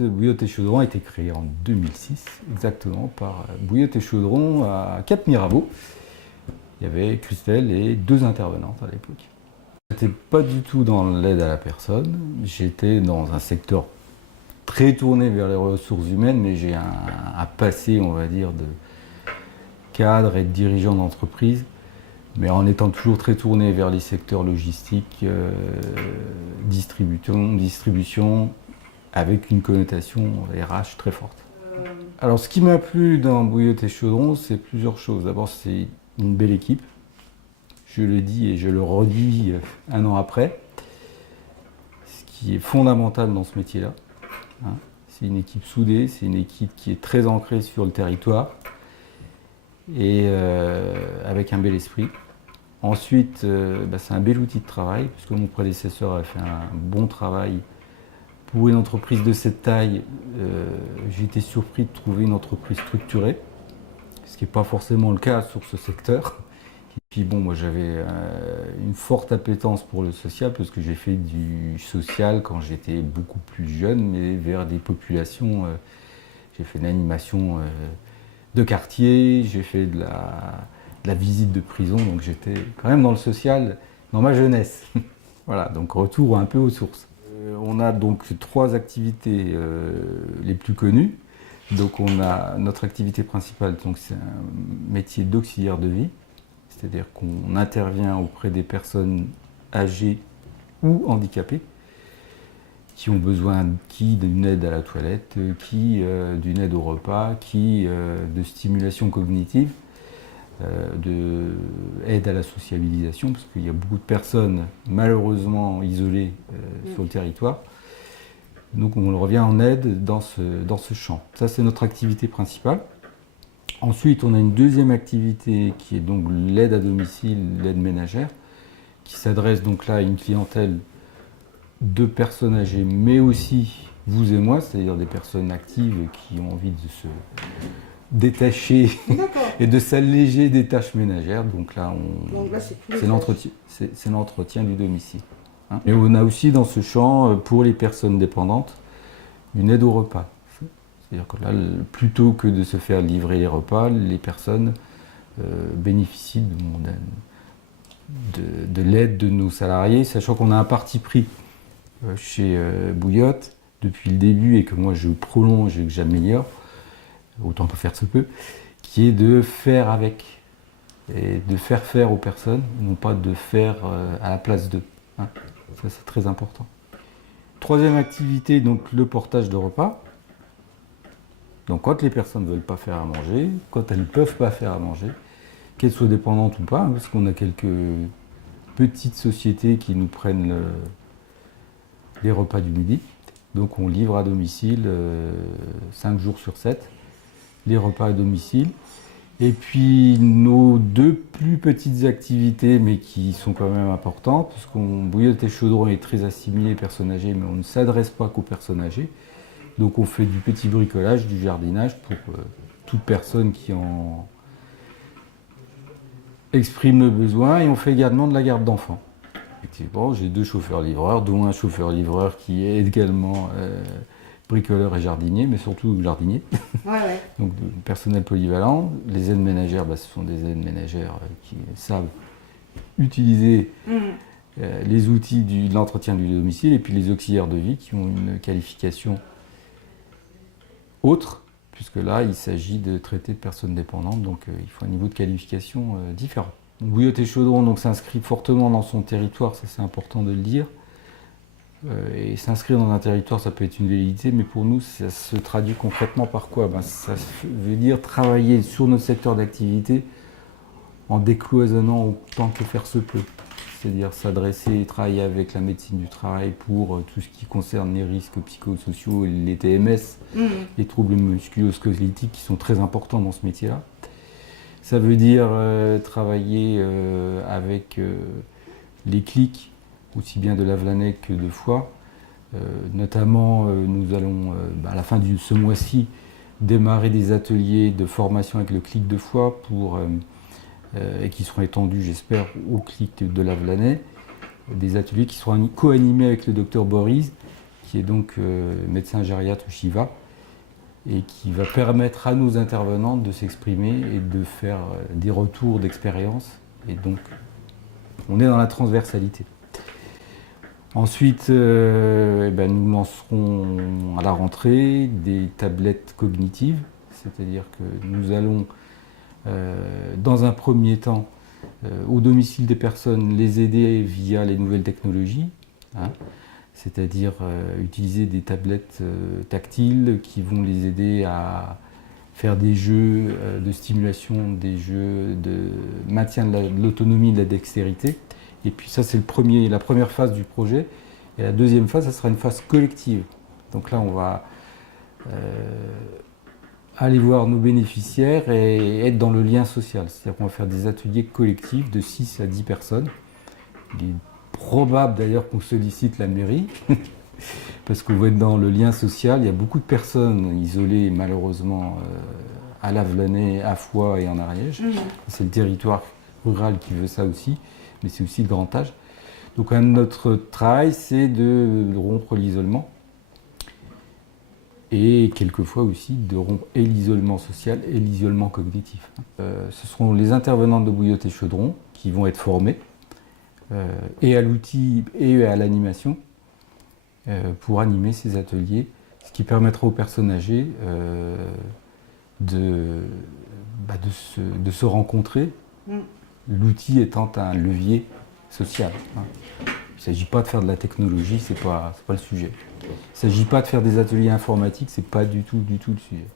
Bouillotte et Chaudron a été créé en 2006, exactement, par Bouillotte et Chaudron à Cap Mirabeau. Il y avait Christelle et 2 intervenantes à l'époque. J'étais pas du tout dans l'aide à la personne, j'étais dans un secteur très tourné vers les ressources humaines, mais j'ai un passé, on va dire, de cadre et de dirigeant d'entreprise, mais en étant toujours très tourné vers les secteurs logistiques, distribution, avec une connotation RH très forte. Alors ce qui m'a plu dans Bouillotte et Chaudron, c'est plusieurs choses. D'abord, c'est une belle équipe. Je le dis et je le redis 1 an après. Ce qui est fondamental dans ce métier-là. Hein. C'est une équipe soudée, c'est une équipe qui est très ancrée sur le territoire et avec un bel esprit. Ensuite, c'est un bel outil de travail, puisque mon prédécesseur a fait un bon travail. Pour une entreprise de cette taille, j'ai été surpris de trouver une entreprise structurée, ce qui n'est pas forcément le cas sur ce secteur. Et puis bon, moi j'avais une forte appétence pour le social, parce que j'ai fait du social quand j'étais beaucoup plus jeune, mais vers des populations. J'ai fait de l'animation de quartier, j'ai fait de la visite de prison, donc j'étais quand même dans le social dans ma jeunesse. Voilà, donc retour un peu aux sources. On a donc 3 activités les plus connues. Donc on a notre activité principale, donc c'est un métier d'auxiliaire de vie, c'est-à-dire qu'on intervient auprès des personnes âgées ou handicapées qui ont besoin d'une aide à la toilette, d'une aide au repas, de stimulation cognitive, de aide à la sociabilisation, parce qu'il y a beaucoup de personnes malheureusement isolées sur le territoire. Donc on revient en aide dans ce champ. Ça, c'est notre activité principale. Ensuite, on a une deuxième activité qui est donc l'aide à domicile, l'aide ménagère, qui s'adresse donc là à une clientèle de personnes âgées, mais aussi vous et moi, c'est-à-dire des personnes actives qui ont envie de se détacher et de s'alléger des tâches ménagères. Donc là, c'est l'entretien du domicile. Hein. Et on a aussi dans ce champ, pour les personnes dépendantes, une aide au repas. C'est-à-dire que là, plutôt que de se faire livrer les repas, les personnes bénéficient de l'aide de nos salariés, sachant qu'on a un parti pris chez Bouillotte depuis le début et que moi je prolonge et que j'améliore, autant que faire se peut, qui est de faire avec et de faire faire aux personnes, non pas de faire à la place d'eux. Hein. Ça, c'est très important. Troisième activité, donc le portage de repas. Donc quand les personnes ne veulent pas faire à manger, quand elles ne peuvent pas faire à manger, qu'elles soient dépendantes ou pas, hein, parce qu'on a quelques petites sociétés qui nous prennent les repas du midi. Donc on livre à domicile 5 jours sur 7, les repas à domicile. Et puis nos 2 plus petites activités, mais qui sont quand même importantes, parce qu'on Bouillotte et Chaudron est très assimilé personnes âgées, mais on ne s'adresse pas qu'aux personnes âgées. Donc on fait du petit bricolage, du jardinage pour toute personne qui en exprime le besoin, et on fait également de la garde d'enfants. Effectivement, j'ai 2 chauffeurs-livreurs, dont un chauffeur-livreur qui est également bricoleur et jardinier, mais surtout jardinier. Ouais. Donc personnel polyvalent. Les aides ménagères, ce sont des aides ménagères qui savent utiliser les outils de l'entretien du domicile, et puis les auxiliaires de vie qui ont une qualification autre, puisque là il s'agit de traiter de personnes dépendantes, donc il faut un niveau de qualification différent. Bouillotte et Chaudron donc s'inscrit fortement dans son territoire, ça c'est important de le dire. Et s'inscrire dans un territoire, ça peut être une velléité, mais pour nous, ça se traduit concrètement par quoi? Ça veut dire travailler sur notre secteur d'activité en décloisonnant autant que faire se peut. C'est-à-dire s'adresser et travailler avec la médecine du travail pour tout ce qui concerne les risques psychosociaux, les TMS, les troubles musculo-squelettiques qui sont très importants dans ce métier-là. Ça veut dire travailler avec les clics, aussi bien de Lavelanet que de Foix. Notamment, nous allons, à la fin de ce mois-ci, démarrer des ateliers de formation avec le clic de Foix et qui seront étendus, j'espère, au clic de Lavelanet. Des ateliers qui seront co-animés avec le docteur Boris, qui est donc médecin gériatre Shiva, et qui va permettre à nos intervenants de s'exprimer et de faire des retours d'expérience. Et donc, on est dans la transversalité. Ensuite, nous lancerons à la rentrée des tablettes cognitives, c'est-à-dire que nous allons, dans un premier temps, au domicile des personnes, les aider via les nouvelles technologies, hein, c'est-à-dire utiliser des tablettes tactiles qui vont les aider à faire des jeux de stimulation, des jeux de maintien de l'autonomie, de la dextérité. Et puis ça, c'est la première phase du projet. Et la deuxième phase, ça sera une phase collective. Donc là, on va aller voir nos bénéficiaires et être dans le lien social. C'est-à-dire qu'on va faire des ateliers collectifs de 6 à 10 personnes. Il est probable d'ailleurs qu'on sollicite la mairie, parce qu'on va être dans le lien social. Il y a beaucoup de personnes isolées, malheureusement, à Lavelanet, à Foix et en Ariège. C'est le territoire rural qui veut ça aussi, mais c'est aussi le grand âge. Donc notre travail, c'est de rompre l'isolement, et quelquefois aussi de rompre et l'isolement social et l'isolement cognitif. Ce seront les intervenants de Bouillotte et Chaudron qui vont être formés, et à l'outil et à l'animation, pour animer ces ateliers, ce qui permettra aux personnes âgées de se rencontrer, l'outil étant un levier social. Il ne s'agit pas de faire de la technologie, c'est pas le sujet. Il ne s'agit pas de faire des ateliers informatiques, c'est pas du tout le sujet.